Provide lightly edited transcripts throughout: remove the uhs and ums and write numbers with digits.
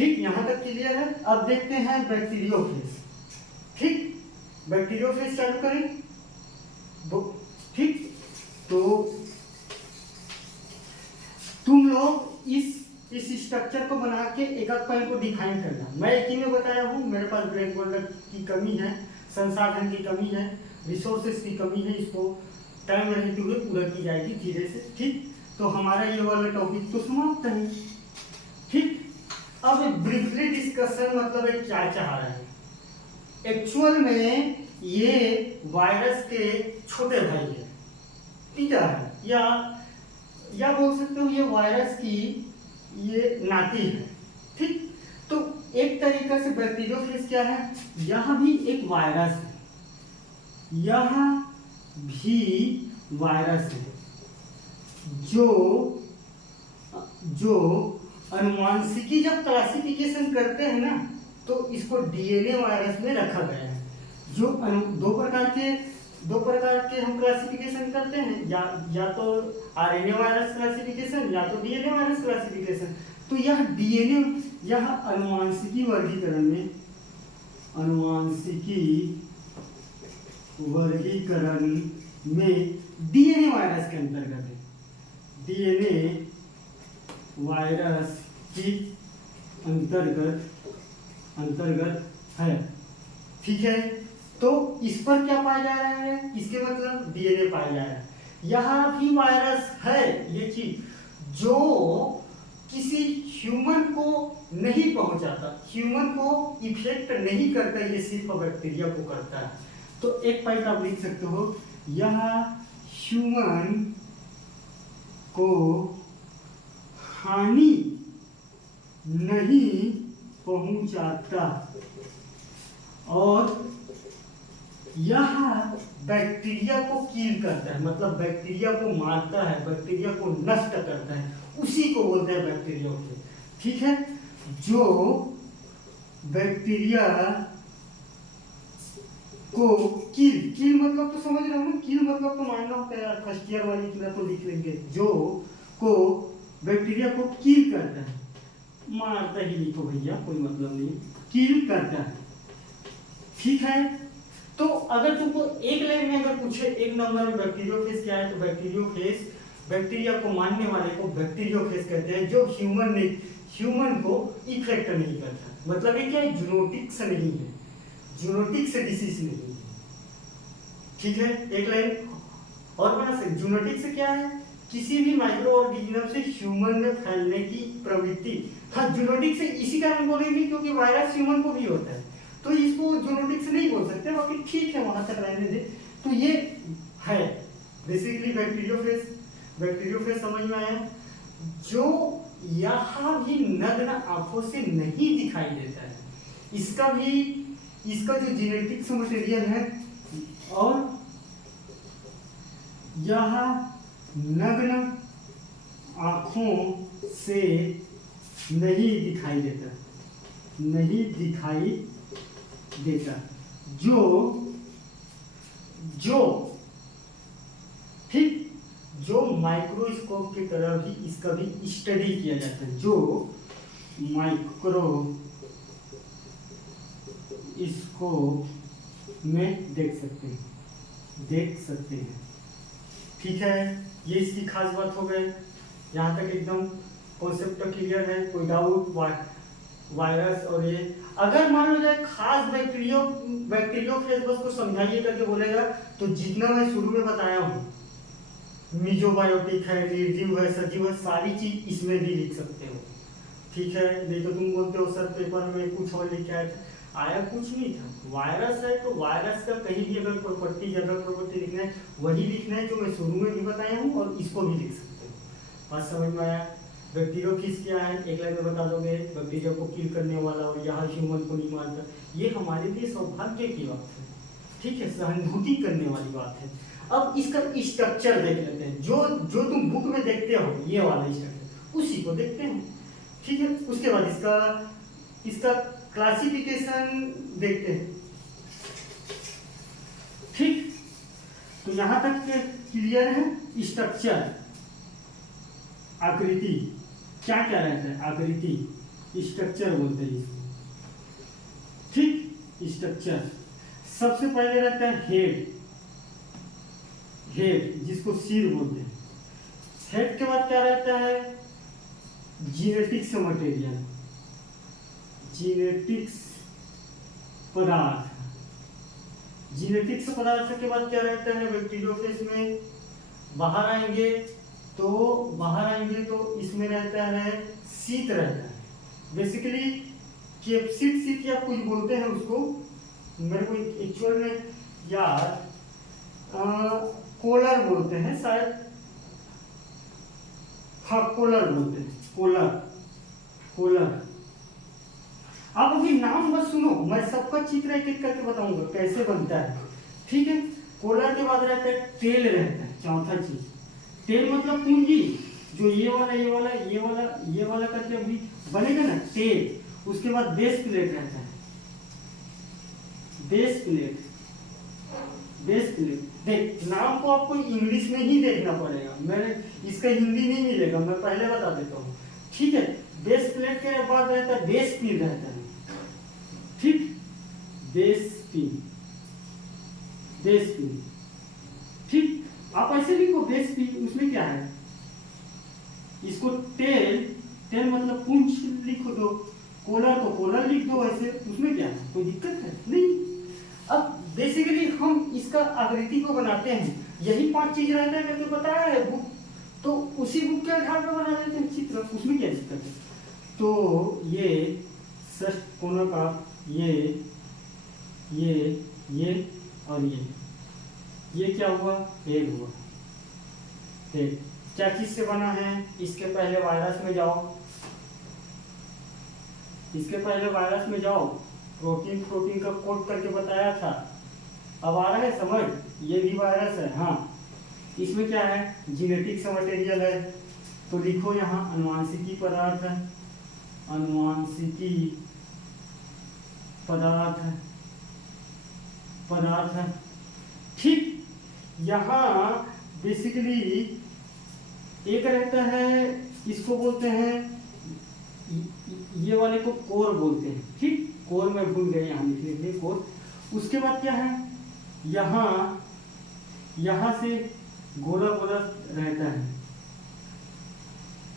ठीक, यहाँ तक क्लियर है। अब देखते हैं बैक्टीरियोफेज। ठीक, बैक्टीरियोफेज चालू करें। ठीक, तो तुम लोग इस स्ट्रक्चर को बना के एक एक पॉइंट को डिफाइन करना। मैं एक ही में बताया हूँ, मेरे पास ब्लैक बोर्ड की कमी है, संसाधन की कमी है, रिसोर्सेज की कमी है, इसको टाइम रहते हुए पूरा की जाएगी धीरे से। ठीक, तो हमारा ये वाला टॉपिक तो समाप्त है। ठीक, अब ब्रीफली डिस्कशन मतलब एक क्या चाह रहा है। एक्चुअल में ये वायरस के छोटे भाई है, पिता है, या बोल सकते हो ये वायरस की ये नाती है। ठीक, तो एक तरीका से बैक्टीरियोफेज क्या है, यह भी एक वायरस है, यह भी वायरस है जो अनुवांशिकी जब क्लासिफिकेशन करते हैं ना, तो इसको डीएनए वायरस में रखा गया है। जो दो प्रकार के हम क्लासिफिकेशन करते हैं, या तो आरएनए वायरस क्लासिफिकेशन या तो डीएनए वायरस क्लासिफिकेशन। तो यह डीएनए, यह अनुवांशिकी वर्गीकरण में डीएनए वायरस के अंतर्गत है, डीएनए वायरस की अंतर्गत है। ठीक है, तो इस पर क्या पाया जा रहा है, इसके मतलब डीएनए पाया जा रहा है। यह भी वायरस है ये चीज, जो किसी ह्यूमन को नहीं पहुंचाता, ह्यूमन को इफेक्ट नहीं करता, ये सिर्फ बैक्टीरिया को करता है। तो एक पॉइंट आप लिख सकते हो, यह ह्यूमन को हानि नहीं पहुंचाता और यह बैक्टीरिया को किल करता है, मतलब बैक्टीरिया को मारता है, बैक्टीरिया को नष्ट करता है, उसी को बोलते हैं बैक्टीरियोफेज। ठीक है, जो बैक्टीरिया को किल मतलब तो समझ रहे हो ना, किल मतलब तो मानना होता है यार, फर्स्ट ईयर वाली की तो लिख लेंगे, जो को बैक्टीरिया को किल करता है, मारता ही लिखो भैया, कोई मतलब नहीं, किल करता है। ठीक है, तो अगर तुमको एक लाइन में अगर पूछे एक नंबर में बैक्टीरियोफेज क्या है, तो बैक्टीरियोफेज बैक्टीरिया को मारने वाले को बैक्टीरियोफेज कहते हैं, जो ह्यूमन को इफेक्ट नहीं करता। मतलब ये क्या है, जूनोटिक से नहीं है, जूनोटिक से डिसीज नहीं है। ठीक है, एक लाइन और बना सकते, जूनोटिक से क्या है, किसी भी माइक्रो ऑर्गेनिज्म से ह्यूमन में फैलने की प्रवृत्ति। हाँ, जूनोटिक से इसी कारण बोलेंगे क्योंकि वायरस ह्यूमन को भी होता है, तो इसको जूनोटिक से नहीं बोल सकते, बाकी ठीक है वहां तक रहने दे। तो ये है बेसिकली बैक्टीरियोफेज। बैक्टीरियोफेज समझ में आया, जो यहाँ भी नग्न आंखों से नहीं दिखाई देता है, इसका जो जेनेटिक्स मटेरियल है, और यह नग्न आंखों से नहीं दिखाई देता, ठीक, जो माइक्रोस्कोप की तरह भी इसका भी स्टडी किया जाता है, जो माइक्रोस्कोप में देख सकते हैं। ठीक है, ये इसकी खास बात हो गई। यहाँ तक एकदम कॉन्सेप्ट क्लियर है, कोई डाउट? वायरस और ये अगर मान लो जाए खास बैक्टीरियोफेज बस को समझाइए करके बोलेगा, तो जितना मैं शुरू में बताया हूँ, मीजोबायोटिक है, निर्जीव है, सजीव है, सारी चीज इसमें भी लिख सकते हो। ठीक है, नहीं तो तुम बोलते हो सर पेपर में कुछ और लिखा है, आया कुछ नहीं था। वायरस है तो वायरस का कहीं भी अगर प्रॉपर्टी लिखना है, वही लिखना है जो मैं शुरू में भी बताया हूँ, और इसको भी लिख सकते हो। बात समझ में आया? बैक्टीरियोफेज क्या है, एक लाइन में बता दोगे, बैक्टीरिया को किल करने वाला और यहाँ ह्यूमन को नहीं मारता। ये हमारे लिए सौभाग्य की बात है, ठीक है, सहानुभूति करने वाली बात है। अब इसका स्ट्रक्चर देख लेते हैं, जो तुम बुक में देखते हो, ये वाला स्ट्रक्चर, उसी को देखते हैं। ठीक है, उसके बाद इसका क्लासिफिकेशन देखते हैं। ठीक, तो यहां तक क्लियर है। स्ट्रक्चर, आकृति क्या क्या रहता है, आकृति स्ट्रक्चर बोलते हैं इसको, ठीक, स्ट्रक्चर। सबसे पहले रहता है हेड, हेड जिसको सिर बोलते हैं। हेड के बाद क्या रहता है, जीनेटिक्स मटेरियल, जीनेटिक्स पदार्थ। जीनेटिक्स पदार्थ के बाद क्या रहता है, बैक्टीरियोफेज में बाहर आएंगे तो इसमें रहता है शीत रहता है, बेसिकली कैप्सिड शीत या कुछ बोलते हैं उसको, मेरे को एक्चुअल में याद, कोलर बोलते हैं शायद, हाँ कोलर बोलते हैं, कोलर, कोलर। आप अभी नाम बस सुनो, मैं सबका चित्र एक एक करके बताऊंगा कैसे बनता है, ठीक है। कोलर के बाद रहता है टेल रहता है, चौथा चीज। टेल मतलब पूंजी, जो ये वाला करके अभी बनेगा ना टेल। उसके बाद बेस प्लेट रहता है, बेस प्लेट, बेस प्लेट। देख नाम को आपको इंग्लिश में ही देखना पड़ेगा, मैंने इसका हिंदी नहीं मिलेगा, मैं पहले बता देता हूँ, ठीक है। बेस प्लेट के बाद रहता है बेस पिन रहता है, ठीक, बेस पिन, बेस पिन, ठीक। आप ऐसे लिखो बेस पिन, उसमें क्या है, इसको टेल, टेल मतलब पूंछ लिखो दो, कोलर को कोलर लिख दो, ऐसे उसमें क्या है, कोई दिक्कत है नहीं। अब बेसिकली हम इसका आकृति को बनाते हैं, यही 5 चीज रहता है करके बताया है बुक, तो उसी बुक के आधार पर बना देते हैं चित्र, उसमें क्या दिक्कत है। तो ये षष्ठकोण का ये और ये क्या हुआ, हेड हुआ। हेड क्या चीज से बना है, इसके पहले वायरस में जाओ, इसके पहले वायरस में जाओ, प्रोटीन का कोड करके बताया था, अब आ रहा है समझ, ये भी वायरस है, हाँ। इसमें क्या है, जीनेटिक्स मटेरियल है, तो लिखो यहाँ अनुवांशिकी पदार्थ है, अनुवांशिकी पदार्थ है, ठीक। यहाँ बेसिकली एक रहता है, इसको बोलते हैं, ये वाले को कोर बोलते हैं, ठीक। कोर में भूल गए यहाँ लिखने के लिए, कोर। उसके बाद क्या है, यहाँ से गोला गोला रहता है,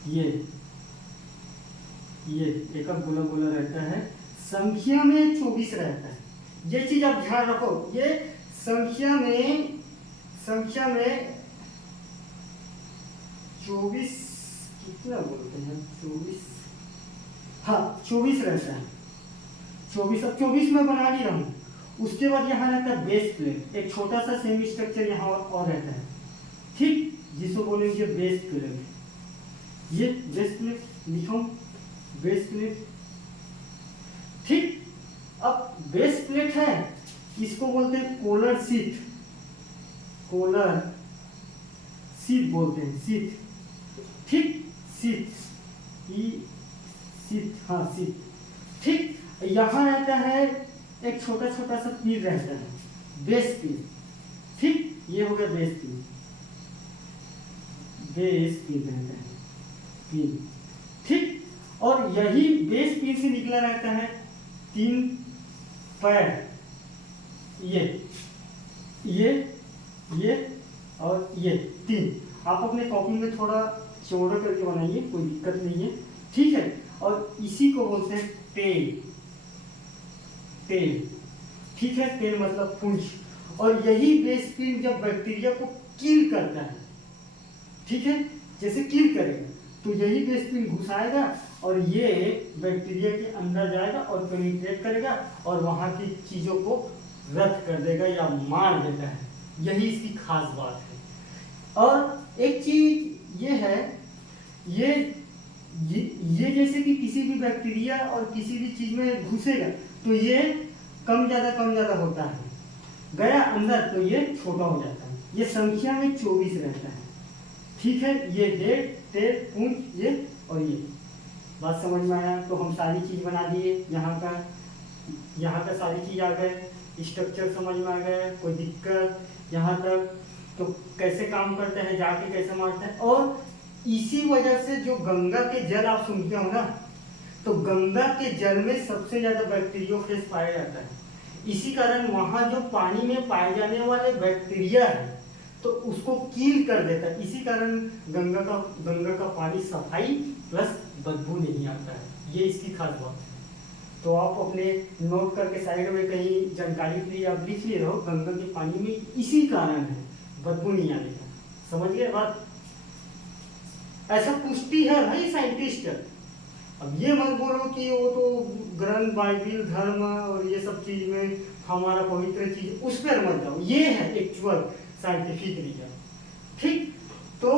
ये एक गोला गोला रहता है, संख्या में 24 रहता है। ये चीज आप ध्यान रखो, ये संख्या में 24 कितना बोलते हैं, 24, हाँ 24 रहता है, 24। अब 24 में बना ली रहा हूँ। उसके बाद यहाँ रहता है बेस प्लेट, एक छोटा सा सेमी स्ट्रक्चर यहाँ और रहता है, ठीक, जिसको बोलेंगे बेस प्लेट। ये बेस प्लेट लिखो, बेस प्लेट, ठीक। अब बेस प्लेट है, इसको बोलते हैं कोलर शीथ, कोलर शीथ बोलते हैं, शीथ, ठीक, शीथ, शीथ, हाँ शीथ, ठीक। यहाँ रहता है एक छोटा छोटा सा पील रहता है, बेस पील, ठीक। ये हो गया बेस पील, बेस पील रहता है, पील, ठीक। और यही बेस पील से निकला रहता है 3 पैर, ये और ये 3। आप अपने कॉपी में थोड़ा चौड़ा करके बनाइए, कोई दिक्कत नहीं है, ठीक है। और इसी को बोलते हैं टेल, टेल, ठीक है। टेल मतलब पूंछ। और यही बेस पिन जब बैक्टीरिया को किल करता है, ठीक है, जैसे किल करेगा तो यही बेस पिन घुसाएगा और ये बैक्टीरिया के अंदर जाएगा और पेनिट्रेट करेगा और वहां की चीजों को रद्द कर देगा या मार देता है, यही इसकी खास बात है। और एक चीज ये है, ये जैसे कि किसी भी बैक्टीरिया और किसी भी चीज में घुसेगा तो ये कम ज्यादा होता है, गया अंदर तो ये छोटा हो जाता है। ये संख्या में 24 रहता है, ठीक है। ये हेड, टेल, पूंछ, ये और ये बात समझ में आया। तो हम सारी चीज बना दिए, यहाँ का सारी चीज आ गए, स्ट्रक्चर समझ में आ गया, कोई दिक्कत यहाँ तक। तो कैसे काम करते हैं, जाके कैसे मारते हैं। और इसी वजह से जो गंगा के जल आप सुनते हो ना, तो गंगा के जल में सबसे ज्यादा बैक्टीरियोफेज पाया जाता है। इसी कारण वहां जो पानी में पाए जाने वाले बैक्टीरिया है तो उसको कील कर देता है। इसी कारण गंगा का पानी सफाई प्लस बदबू नहीं आता है। ये इसकी खास बात है। तो आप अपने नोट करके साइड में कहीं जानकारी के लिए आप लिख ले रहो, गंगा के पानी में इसी कारण है बदबू नहीं आने का। समझ गए बात? ऐसा पुष्टि है भाई साइंटिस्ट। अब ये मत बोलो कि वो तो ग्रंथ बाइबिल धर्म और ये सब चीज में हमारा पवित्र चीज, उस पर मत जाओ। ये है एक्चुअल साइंटिफिक रीजन। ठीक, तो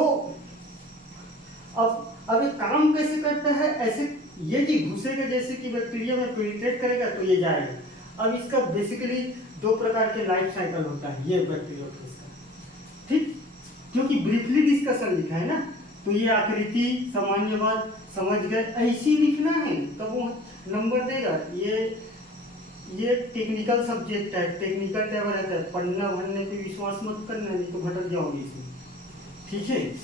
अब ये काम कैसे करता है? ऐसे ये कि घुसेगा जैसे कि बैक्टीरिया में पेनिट्रेट करेगा तो ये जाएगा। अब इसका बेसिकली 2 प्रकार के लाइफ साइकिल होता है ये बैक्टीरियोफेज का। ठीक, क्योंकि ब्रीफली डिस्कशन लिखा है ना, तो ये आकृति सामान्य बात समझ गए, ऐसी लिखना है तब वो नंबर देगा। ये टेक्निकल सब्जेक्ट है, टेक्निकल टेबल रहता है, पढ़ना भरने पे विश्वास मत करना, नहीं तो भटक जाओगे इसमें। ठीक है,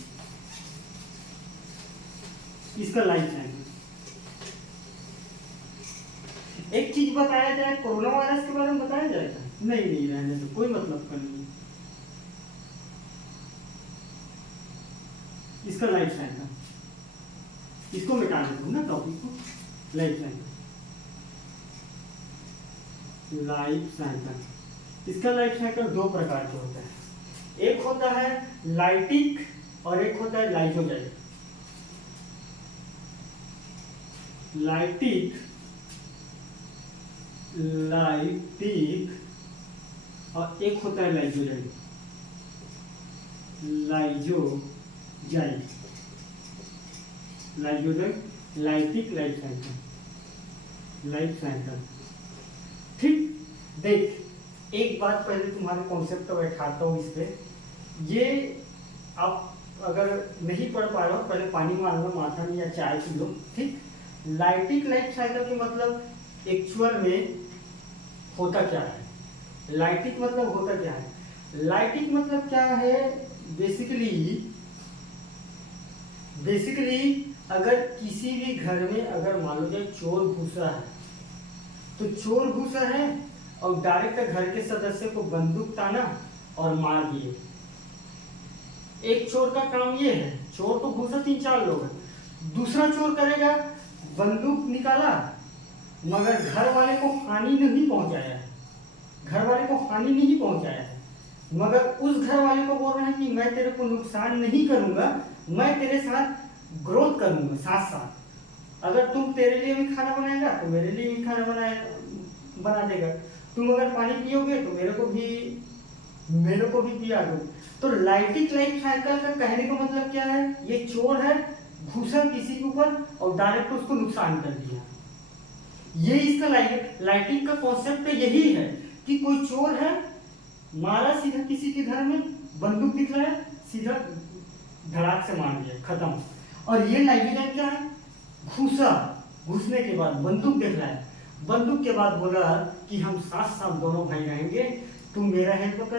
इसका लाइफ साइकिल। एक चीज बताया जाए, कोरोना वायरस के बारे में बताया जाएगा? नहीं रहने तो कोई मतलब का नहीं। इसका लाइफ साइकिल, इसको मिटा देता हूँ ना टॉपिक को। लाइफ साइकिल, इसका लाइफ साइकिल 2 प्रकार के होता है। एक होता है लाइटिक और एक होता है लाइजोजाइक। लाइटिक और एक होता है लाइजोजाइक। Lytic life cycle. ठीक, देख एक बात पहले तुम्हारे कॉन्सेप्ट को बैठाता हूँ इस पे। ये आप अगर नहीं पढ़ पा रहे हो, पहले पानी मार लो माथा में या चाय पी लो। ठीक, लाइटिक लाइफ साइकिल के मतलब एक्चुअल में होता क्या है? लाइटिक मतलब होता क्या है? लाइटिक मतलब क्या है? बेसिकली अगर किसी भी घर में अगर मान लो जाए चोर घुसा है, तो चोर घुसा है और डायरेक्ट घर के सदस्य को बंदूक ताना और मार दिए। एक चोर का काम ये है, चोर तो घुसा 3-4 लोग है, दूसरा चोर करेगा बंदूक निकाला मगर घर वाले को हानि नहीं पहुंचाया है, मगर उस घर वाले को बोल रहे हैं कि मैं तेरे को नुकसान नहीं करूंगा, मैं तेरे साथ ग्रोथ करूंगा साथ साथ। अगर तुम तेरे लिए भी खाना बनाएगा तो मेरे लिए भी खाना बना देगा, तुम अगर पानी पियोगे तो मेरे को भी पिया दो। तो लाइटिक लाइफ साइकिल का कहने का मतलब क्या है? ये चोर है, घुसा किसी के ऊपर और डायरेक्ट उसको नुकसान कर दिया। ये इसका लाइटिक का कॉन्सेप्ट यही है कि कोई चोर है, मारा सीधा किसी के घर में, बंदूक दिखलाया, सीधा धड़ाक से मार दिया, खत्म। और ये लाइटिक क्या है? घुसने के बाद बंदूक दिखलाया, बंदूक के बाद बोला कि हम साथ साथ दोनों भाई रहेंगे, तुम मेरा हेल्प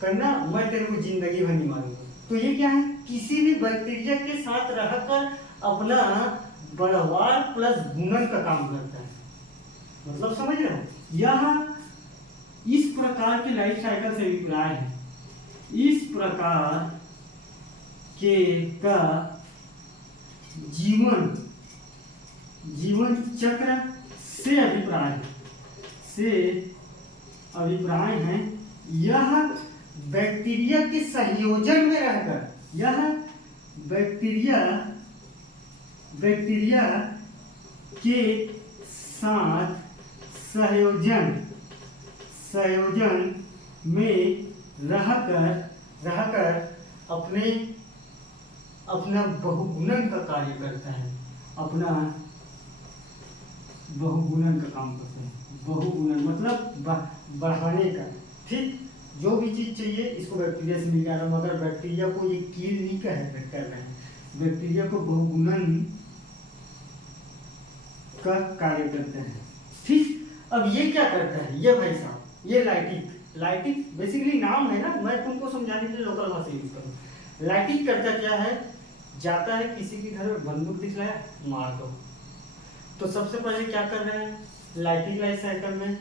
करना, मैं तेरे को जिंदगी भर नहीं मारूंगा। तो ये क्या है? किसी भी बैक्टीरिया के साथ रहकर अपना बढ़वार प्लस गुणन का काम करता है। मतलब समझ रहे हो? यह इस प्रकार के लाइफ साइकिल से अभिप्राय है, इस प्रकार के का जीवन चक्र से अभिप्राय है। यह बैक्टीरिया के संयोजन में रहकर, यह बैक्टीरिया के साथ संयोजन में रहकर अपना बहुगुणन का कार्य करता है, अपना बहुगुणन का काम करता है। बहुगुणन मतलब बढ़ाने का। ठीक, जो भी चीज चाहिए इसको बैक्टीरिया से मिल जा रहा है, मगर बैक्टीरिया को ये कील नहीं कर रहे हैं, बैक्टीरिया को बहुगुणन का कार्य करते हैं। ठीक, अब ये क्या करता है? ये भाई साहब, ये लाइटिक बेसिकली नाम है ना, मैं तुमको समझाने के लिए लोकल भाषा यूज करूँ। लाइटिक करता क्या है? जाता है किसी के घर में, बंदूक दिखलाया, मार दो। तो सबसे पहले क्या कर रहे हैं, लाइटिंग लाइफ साइकिल में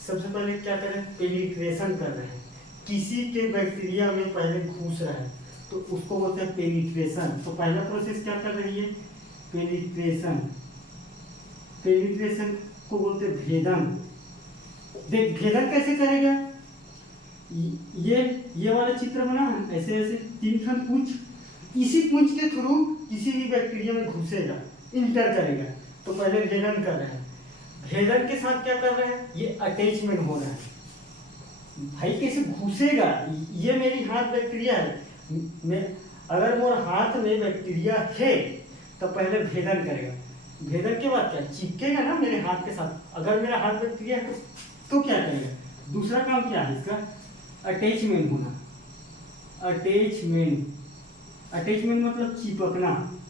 सबसे पहले क्या कर रहे हैं, पेनिट्रेशन कर रहे हैं। किसी के बैक्टीरिया में पहले घुस रहा है तो उसको बोलते हैं पेनिट्रेशन। तो पहला प्रोसेस क्या कर रही है, पेनिट्रेशन। पेनिट्रेशन को बोलते हैं भेदन। देख भेदन कैसे करेगा, ये वाला चित्र बना है, ऐसे ऐसे 3 खंड पूंछ, इसी पूंछ के थ्रू किसी भी बैक्टीरिया में घुसेगा, इंटर करेगा। तो पहले भेदन कर रहे हैं। भेदन के साथ क्या कर रहे हैं, ये अटैचमेंट हो रहा है। भाई कैसे घुसेगा, ये मेरी हाथ बैक्टीरिया है, मैं अगर मोर हाथ में बैक्टीरिया है तो पहले भेदन करेगा। भेदन के बाद क्या चिपकेगा ना मेरे हाथ के साथ। अगर मेरा हाथ बैक्टीरिया है तो क्या करेगा, दूसरा काम क्या है इसका, अटैचमेंट होना। अटैचमेंट, अटैचमेंट मतलब चिपकना,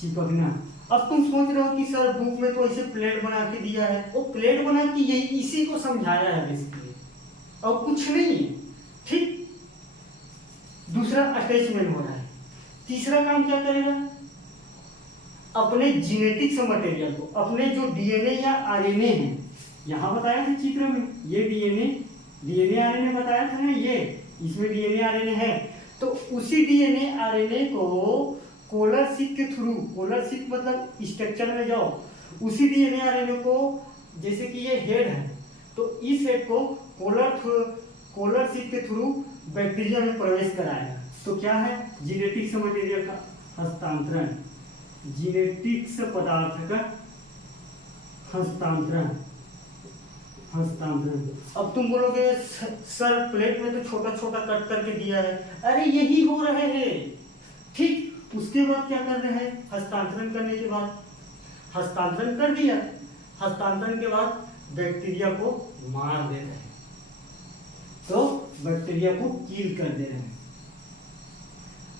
चिपकना। अब तुम सोच रहे हो कि सर बुक में तो ऐसे प्लेट बना के दिया है, वो प्लेट बना के यही इसी को समझाया है बेसिकली, और कुछ नहीं है, ठीक। दूसरा अटैचमेंट हो रहा है। तीसरा काम क्या करेगा, अपने जेनेटिक्स मटेरियल को, अपने जो डीएनए या आरएनए है, यहाँ बताया था चित्र में, ये डीएनए आरएनए बताया था ना, ये इसमें डीएनए आरएनए है, तो उसी डीएनए आरएनए को कोलर सीक के थ्रू, कोलर सीक मतलब स्ट्रक्चर में जाओ, उसी डीएनए आरएनए को, जैसे कि ये हेड है तो इस हेड को कोलर सीक के थ्रू बैक्टीरिया में प्रवेश कराएगा। तो क्या है, जेनेटिक्स मटेरियल का हस्तांतरण, जेनेटिक्स पदार्थ का हस्तांतरण, हस्तांतरण। अब तुम बोलोगे सर प्लेट में तो छोटा छोटा कट करके दिया है, अरे यही हो रहे हैं, ठीक। उसके बाद क्या कर रहे हैं, हस्तांतरण करने के बाद, हस्तांतरण कर दिया, हस्तांतरण के बाद बैक्टीरिया को मार दे रहे हैं, तो बैक्टीरिया को किल कर दे रहे हैं,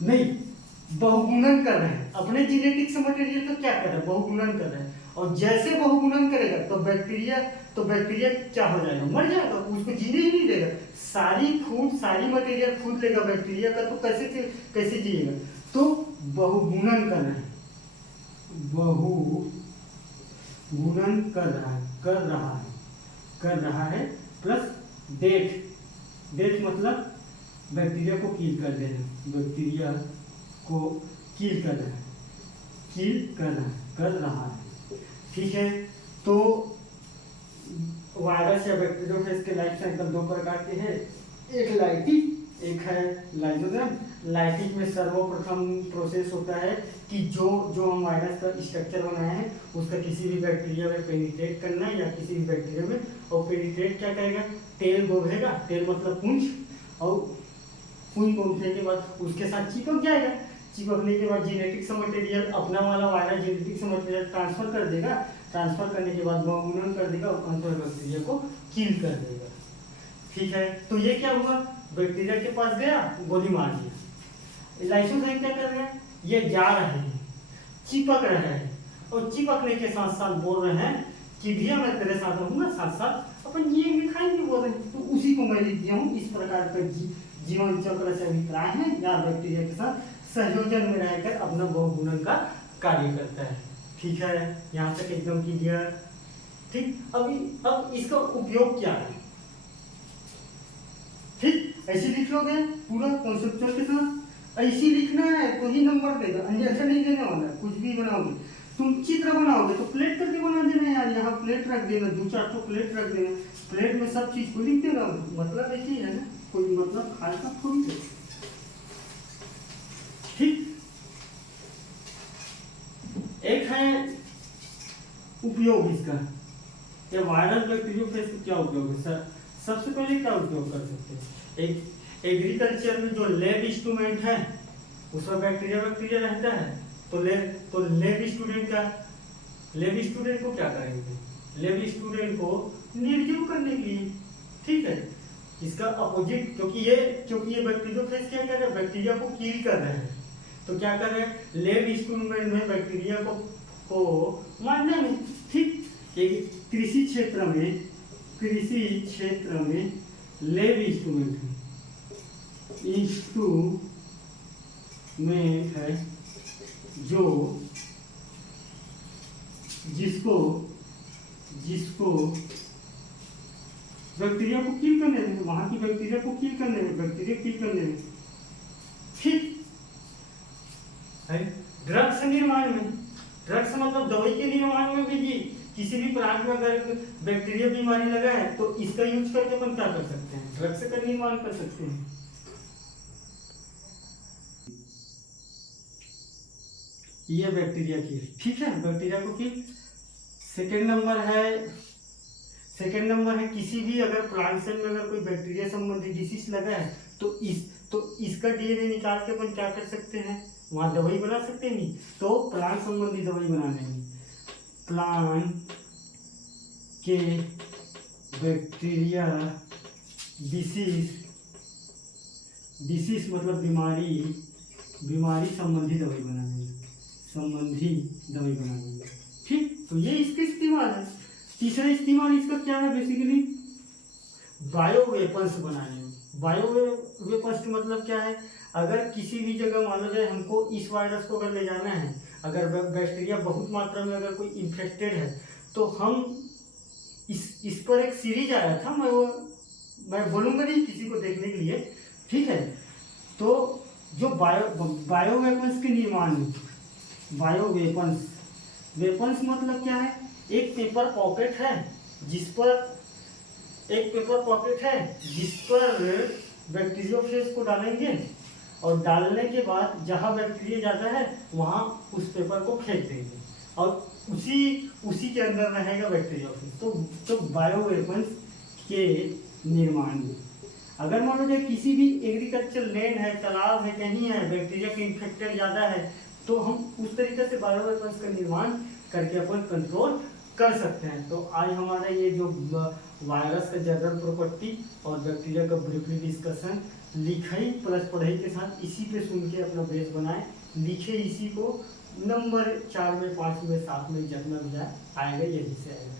नहीं बहुगुणन कर रहे हैं। अपने जेनेटिक्स मटेरियल को क्या कर रहे हैं, बहुगुणन कर रहे हैं। और जैसे बहुगुणन करेगा तो बैक्टीरिया क्या हो जाएगा, मर जाएगा, उसको जीने ही नहीं देगा। सारी मटेरियल फूड लेगा बैक्टीरिया का, तो कैसे जिएगा। तो बहुगुणन कर रहे हैं, बहुगुणन कर रहा है प्लस डेथ मतलब बैक्टीरिया को किल कर देना, बैक्टीरिया को किल कर रहा है, ठीक है। तो वायरस या बैक्टीरियोफेज के लाइफ साइकिल 2 प्रकार के हैं, एक लाइटिक, एक है लाइसोसोम। लाइटिक में सर्वप्रथम प्रोसेस होता है कि जो हम वायरस का स्ट्रक्चर बनाए हैं उसका किसी भी बैक्टीरिया में पेनिट्रेट करना है, या किसी भी बैक्टीरिया में, और पेनिट्रेट क्या करेगा, टेल बोलेगा, टेल मतलब पूंछ, और पूंछ बोलने के बाद उसके साथ चिपक जाएगा। चिपकने के बाद जेनेटिक्स मटेरियल, अपना वाला वायरस जेनेटिक्स मटेरियल ट्रांसफर कर देगा, ट्रांसफर करने के बाद बहुगुणन कर देगा और अंत में बैक्टीरिया को किल कर देगा, ठीक है। तो ये क्या हुआ, बैक्टीरिया के पास गया, गोली मार दिया। लाइसोसोम क्या कर रहे हैं, ये जा रहे हैं, चिपक रहे हैं, और चिपकने के साथ साथ बोल रहे हैं कि भैया मैं तेरे साथ रहूंगा, साथ साथ अपन जिएंगे खाएंगे, बोल रहे हैं। तो उसी को मैं लिख दिया हूँ। इस प्रकार का जीवन चक्र से अभिप्राय है, या बैक्टीरिया के साथ संयोजन में रहकर अपना बहुगुणन का कार्य करता है, ठीक है। यहाँ तक एकदम क्लियर, ठीक। अब इसका उपयोग क्या है, ठीक। ऐसे लिख लोगे पूरा कॉन्सेप्चुअल के साथ, ऐसे लिखना है तो ही नंबर देगा, अन्यथा नहीं देने वाला। कुछ भी बनाओगे, तुम चित्र बनाओगे तो प्लेट करके बना देना यार, यहाँ प्लेट रख देना, 2-4 तो प्लेट रख देना, प्लेट में सब चीज को लिख देना, मतलब एक ही है ना, कोई मतलब खासा थोड़ी है, ठीक। एक है उपयोग इसका, या वायरल बैक्टीरियोफेज का क्या उपयोग है सर। सबसे पहले क्या उपयोग कर सकते हैं, एक एग्रीकल्चर में जो लैब इंस्ट्रूमेंट है उसमें बैक्टीरिया रहता है, तो लैब स्टूडेंट को क्या करेंगे, लैब स्टूडेंट को निर्जीव करने के लिए, ठीक है। इसका अपोजिट, क्योंकि ये बैक्टीरियोफेज क्या कर रहे हैं, बैक्टीरिया को किल कर रहे हैं, तो क्या कर रहे हैं, लैब इंस्ट्रूमेंट में बैक्टीरिया को मारने में, ठीक। कृषि क्षेत्र में लैब इंस्ट्रूमेंट है जिसको जिसको बैक्टीरिया को किल करने में, वहां की बैक्टीरिया को किल करने में, बैक्टीरिया किल करने में, ठीक है। ड्रग्स निर्माण में, ड्रग्स मतलब दवाई के निर्माण में भी जी किसी भी प्लांट में अगर बैक्टीरिया बीमारी लगा है तो इसका यूज करके अपन क्या कर सकते हैं, ड्रग्स का निर्माण कर सकते हैं। ये बैक्टीरिया की, ठीक है, बैक्टीरिया को की। सेकेंड नंबर है किसी भी अगर प्लांट सेल में अगर कोई बैक्टीरिया संबंधी डिसीज लगा है तो इसका डीएनए निकाल के अपन क्या कर सकते हैं, वहां दवाई बना सकते हैं। नहीं तो प्लांट संबंधी दवाई बनाने में प्लांट के बैक्टीरिया डिसीज मतलब बीमारी संबंधी दवाई बनाने में, ठीक। तो ये इसका इस्तेमाल है। तीसरा इस्तेमाल इसका क्या है, बेसिकली बायो वेपन्स बनाने में। बायो वेपन्स मतलब क्या है, अगर किसी भी जगह मान लो जाए हमको इस वायरस को अगर ले जाना है, अगर बैक्टीरिया बहुत मात्रा में अगर कोई इन्फेक्टेड है तो हम इस पर एक सीरीज आया था, मैं बोलूँगा नहीं किसी को देखने के लिए, ठीक है। तो जो बायो वेपन्स के निर्माण में, बायो वेपन्स मतलब क्या है, एक पेपर पॉकेट है जिस पर बैक्टीरियोफेज को डालेंगे और डालने के बाद जहाँ बैक्टीरिया जाता है वहाँ उस पेपर को फेंक देंगे और उसी के अंदर रहेगा बैक्टीरियोफेज। तो बायो वेपन्स के निर्माण में अगर मान लो किसी भी एग्रीकल्चर लैंड है, तालाब है, कहीं है बैक्टीरिया के इन्फेक्टेड ज़्यादा है तो हम उस तरीके से बायो वेपन्स का निर्माण करके अपन कंट्रोल कर सकते हैं। तो आज हमारा ये जो वायरस का जनरल प्रॉपर्टी और बैक्टीरिया का ब्रीफली डिस्कशन लिखाई प्लस पढ़ाई के साथ इसी पे सुन के अपना बेस बनाए, लिखे इसी को, नंबर 4 में 5 में 7 में जितना भी आएगा यही से आएगा,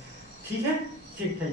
ठीक है, ठीक है।